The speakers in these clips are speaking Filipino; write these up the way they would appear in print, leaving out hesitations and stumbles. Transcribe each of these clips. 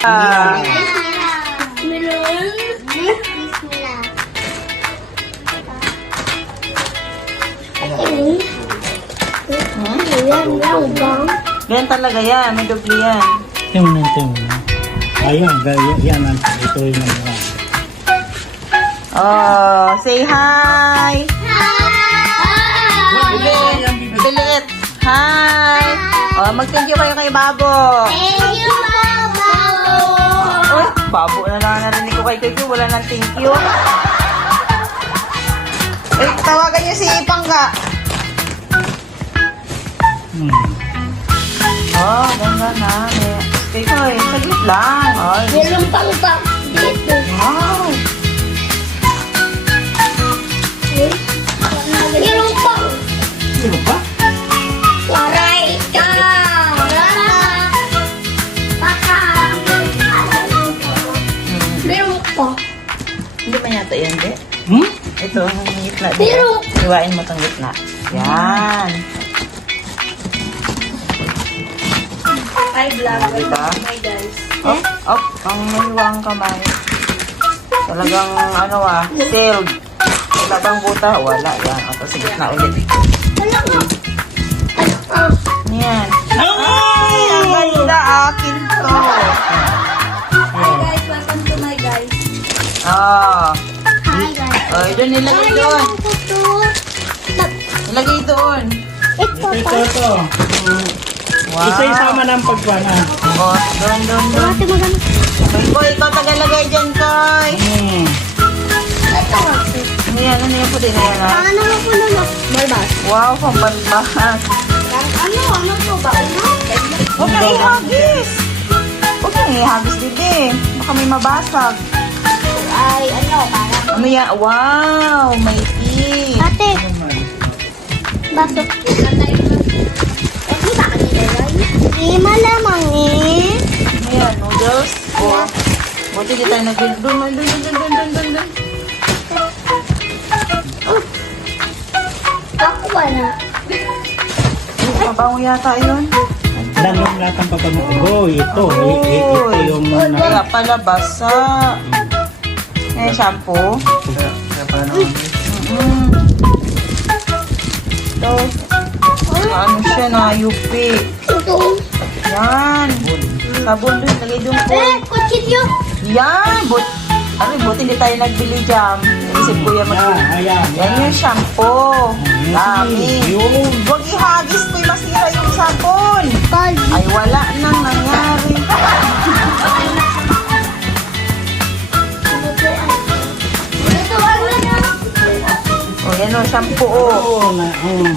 Meron. Yan talaga yan. May dubli yan. Tingnan. Ayan, yan. Ito yung mga. Oh, say hi. Biliit. Hi. Oh, mag-thank you kayo kay Babo. Uy, Babo na lang narinig ko kay Kuya. Wala nang thank you. Eh, tawagan niyo si Pangga. Oh, ganda na. Stay ko eh. Saglit lang. Ay. Meron pang pa dito. Wow. Meron pang. Ano ba? Waray ka. Baka. Meron pa. Hindi ba yata yan, de? Ito, ang gitna. Pero- Iwain mo itong gitna. Yan. Hi, vlog. Diba? Hi, guys. Op, ang mahiwang kamay. Talagang, sealed. Wala bang buta? Wala. Yan. Ito, sa gitna ulit. Wala nga. Yan. Ay, ang ganda. Akin to. Hi, guys. Welcome to my guys. Ah. Hi, guys. Oh, doon nilagay doon. Nilagay doon. Ito. Wow. Isa-isama ng pagpana. Oh, doon. Koy, ikaw tagalagay dyan, Koy. Ano yung puti na yan, ha? Ano mo po na balbas? Wow, pambalbas. Ano po ba? Huwag kang ihagis. Huwag kang ihagis, dito. Baka may mabasag. Ay, parang. Ano yan? Wow, may tea. Ate. Baso. Di ba kanina yan? Di malamang eh. Ano yan, noodles? Oh. Buti di tayo doon. Ako wala. Mabango yata yun. Lalong lahat ang pabango. Oh, ito. Uy. Ito yung Kaya pala basa. Eh, shampoo. Ito. Ano siya na, UP. Ito. Yan. Sabon doon, lagay doon po. Kutsilyo. Yan. Buti hindi tayo nagbili jam. Naisip ko yan Ayan. Yan yung shampoo. Dami. Yun. Huwag ihagis ko'y masira yung sabon. Ay, wala nang nangyari. Ito, ano na? O, yan o, shampoo o.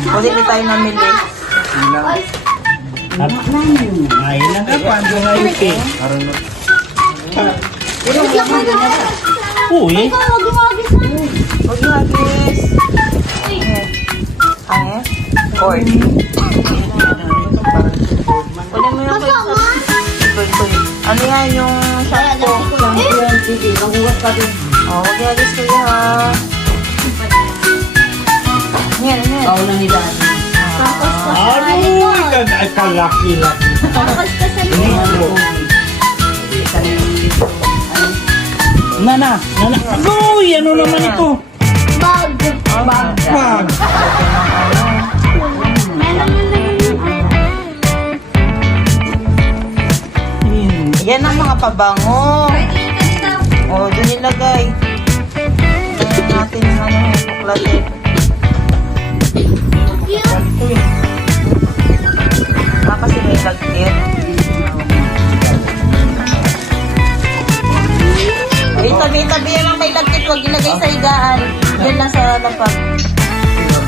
Buti hindi tayo namili. Ay, lang ka pa. Ang hayop eh. Uy. Huwag ihagis. Hangis? Cord. Kunin mo yung ano yan, yung shampoo. O, huwag ihagis kayo ha. Yan. Ay, kalaki-laki. Nana. Uy, ano naman ito? Bag. Wag. Yan ang mga pabango. O, doon nilagay. Tingnan natin yung buklatin. Kasi may lagkit. Ay, tabi-tabi yan ang may lagkit. Huwag ilagay sa higaan. Yan lang sa lapag.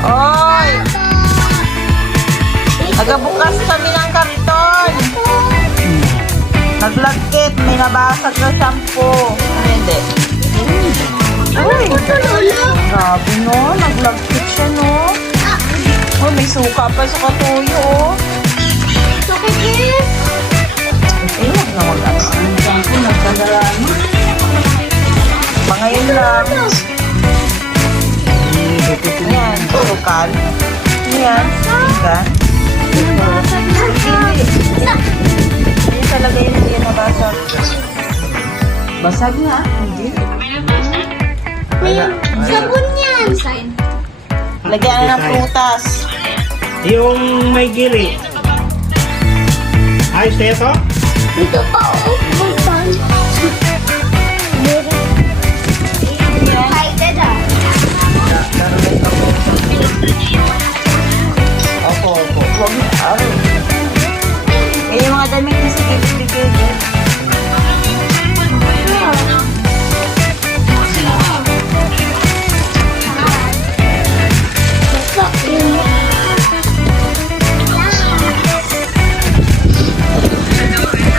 Oy! Nagabukas kami ng karton. Naglagkit. May nabasag na shampoo. Ano hindi? Uy! Grabe no. Naglagkit siya no. Oh, may suka pa sa katuyo oh. Sakit eh. Eh, huwag na mag-ano. Ang shampoo, nagkagalaan mo. Ngayon lang. Ayan, turukan. Ayan, tinggan. Ayan talaga yun, hindi nabasag. Basag na. Hindi. Sabon yan. Sign. Lagyan na ng prutas. Yung may gili. Ayos na ito? Ito pa, oh. Buksan. Excited, ah. Opo. Huwag na. Ay. Eh, yung mga damit na sige, bibigay.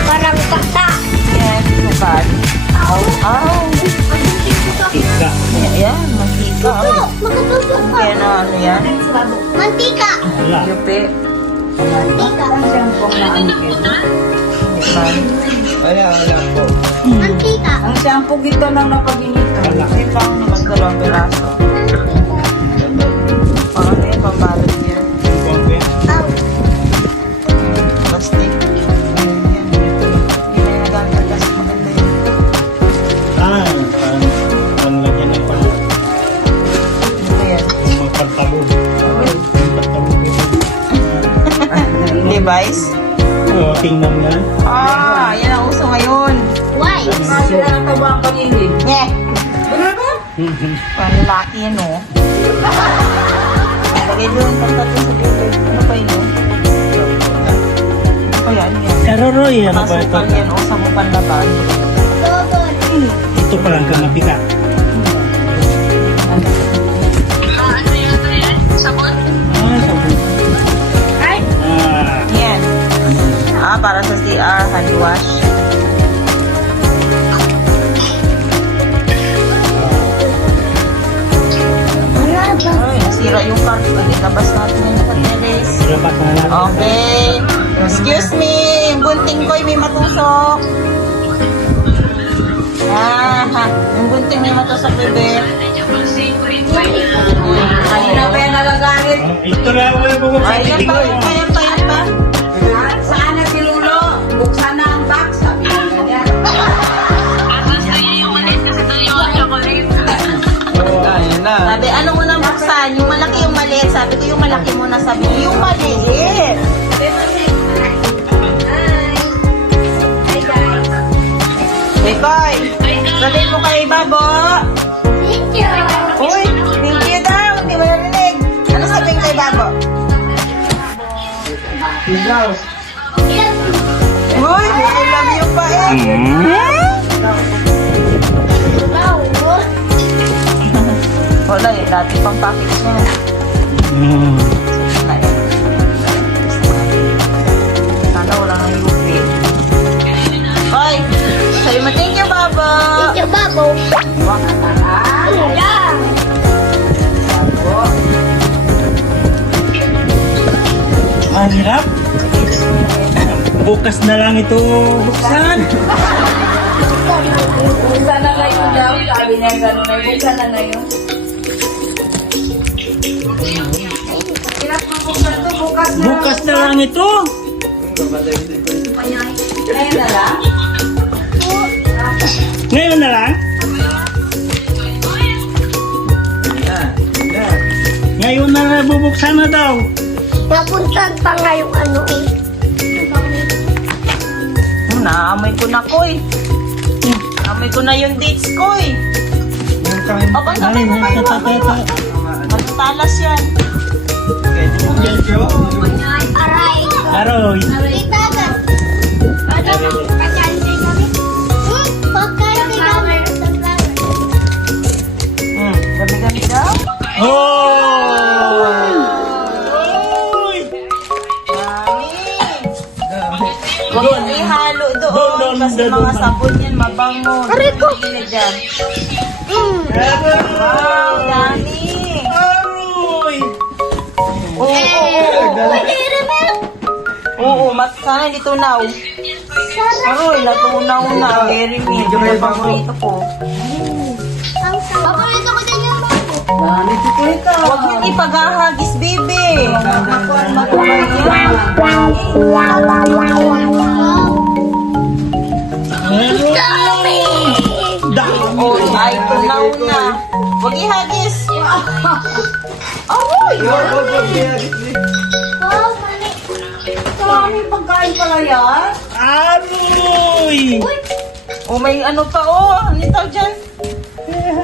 Parang bata. Yes, bukan. Aw. Ika. Ayan, mantika. Ito, makapagod ka. Kaya na ano yan? Mantika. Wala. Yupi. Mantika. Mantika. Ang shampoo gito nang napaginito. Hindi pa ang naman 2 piraso. Parang na yung pambalot niya. Ow. Plastic. Ayun yan. Hindi na nagamit kasi maganda yun. Panlagyan ng pala. Ano ba yan? Yung mga pantalon. Yung pantalon yun. Levi's? Oo, tingnan nga. Yan ang uso ngayon. Why? Sila ang taba ang pag-ibig. Nye! Panlalaki yan, oh. Lagay doon, pagtatong sa bibig. Ano pa yun? Ano pa yan? Yan. Karoroy, ano ba ito? Masukal yan, o sa mupan laban. Dogon. Ito pa lang kang napika. Sabon? Ay. Yan. Para sa CR, hand wash. Ay, nasira yung carton. Itabas natin yung pateles. Dapat na lang. Okay. Excuse me. Yung gunting ko ay may matusok. Yung gunting may matusok, bebe. Kanina pa yan nagagamit. Ito lang wala ko kung Ay, yan pa, saan. yan pa. Saan na si Lulo? Buksan na ang box. Sabi na ganyan. Sabi, ano mo nang buksan? Yung malaki, yung maliit. Sabi ko, yung malaki muna. Sabi ko, yung maliit. Hi guys. Bikoy, sabihin mo kay Babo. Thank you. Uy, thank you daw. Hindi mo narinig. Ano sabihin kay Babo? Yes. Uy, I love you pa eh. Wow. Wala eh, dati pang package niya. Wala eh. Sana wala nang UP. Hoy, sabi mo, thank you, Babo. Thank you, Babo. Yeah. Ang hirap. Bukas na lang ito buksan. Buksan na ngayon daw. Sabi niya gano'n na. Buksan na ngayon. Bukas na lang ito. Ngayon na lang. Ngayon na lang. Ngayon na lang bubuksan na daw. Napuntan pa nga yung ano eh. Naamoy ko na ko eh. Naamoy ko na yung dates ko eh. Aba, Ay, matatalas yan. Aray. Aroy. Itagan. Gabi-gabi daw. Oh! Oy! Huwag mo ihalo doon kasi mga sabon yan mabango. Aray ko. Dyan. Wow, dami. Aroy! Oo, sana hindi tunaw. Aroy, natunaw na. Very meal. Yung paborito ko. Paborito ko din yung bago. Huwag niyong ipagahagis, baby. Makuha yan. Dami! Ay, tunaw na. Huwag ihagis. Aroy! Wow, mani. Maraming pagkain pala yan. Aroy! Oh, may ano pa, oh. Ano tawag dyan?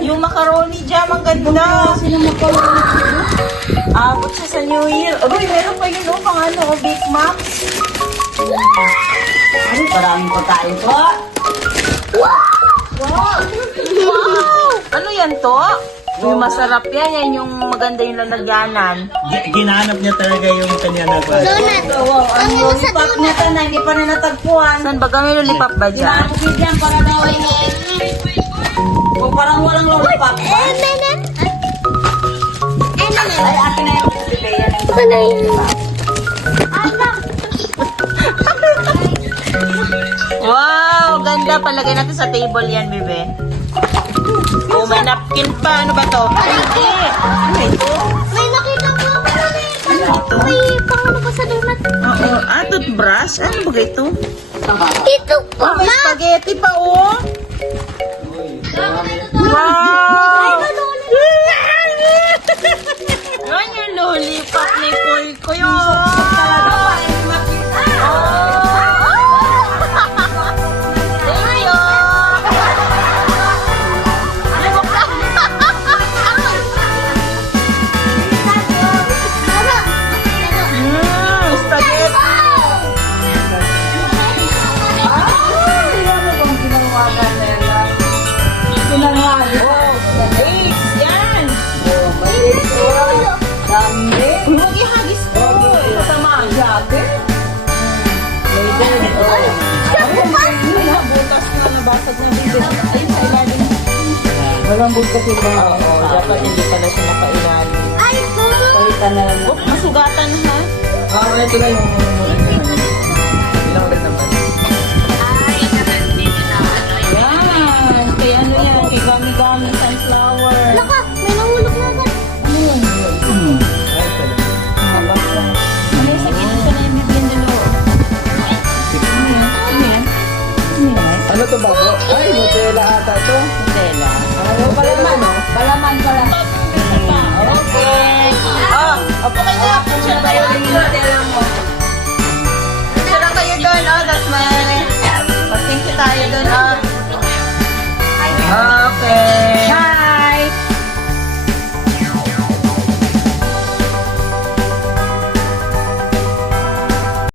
Yung macaroni jam, ang ganda. Sino magkaroon? Abot siya sa New Year. Aroy, meron pa yun, oh, pang ano, oh, Big Mac. Maraming pagkain po. Wow! Ano yan to? Yung masarap yan. Yan yung maganda yung lalagyanan. Ginanap niya talaga yung kanya na ba? Wow, ang lollipop nito na hindi pa na natagpuan. Saan ba kami lollipop ba dyan? Ginamit yan para daw ay kung parang walang lollipop. Ay, akin na yung bebe. Yan Wow! Ganda. Palagay natin sa table yan, bebe. Oh, may napkin pa. Ano ba to? Ay, hindi. Ano ito? May nakita ko ako Ito? may pangano ko sa donut. Oo. Ah, toothbrush? Ano ba ito? Ito po. Oh, may spaghetti pa, oh. Wow! Yan yung lollipop ni Koy Koy, oh. Thank you. Spaghetti. Ace, yan. Huwag ihagis po. Masama ang jabe. Butas na, nabasag na din. Ayun, sa ilalim. Walang bukas yung mga. Oo, dapat hindi pala siya nakailalim. Ay, po. Palitan na lang. Oh, masugatan ha? Ito na yung Ilang ulit naman? Yan. Kay ano yan? Kay Gami-Gami Sunflower. Laka, may nahulog na agad. Ano yun? Ay, talaga. Ano yung sakit ito na yung bibigyan dalawa? Ano yan? Ano yan? Ano yan? Ano to babo? Ay, Nutella ata to. Nutella. Ano palaman? Palaman pala. Okay. Oh, opo kayo na. Picture tayo. Nutella mo. Picture lang tayo doon. Oh, that's my... Mag-thank you tayo doon. Oh.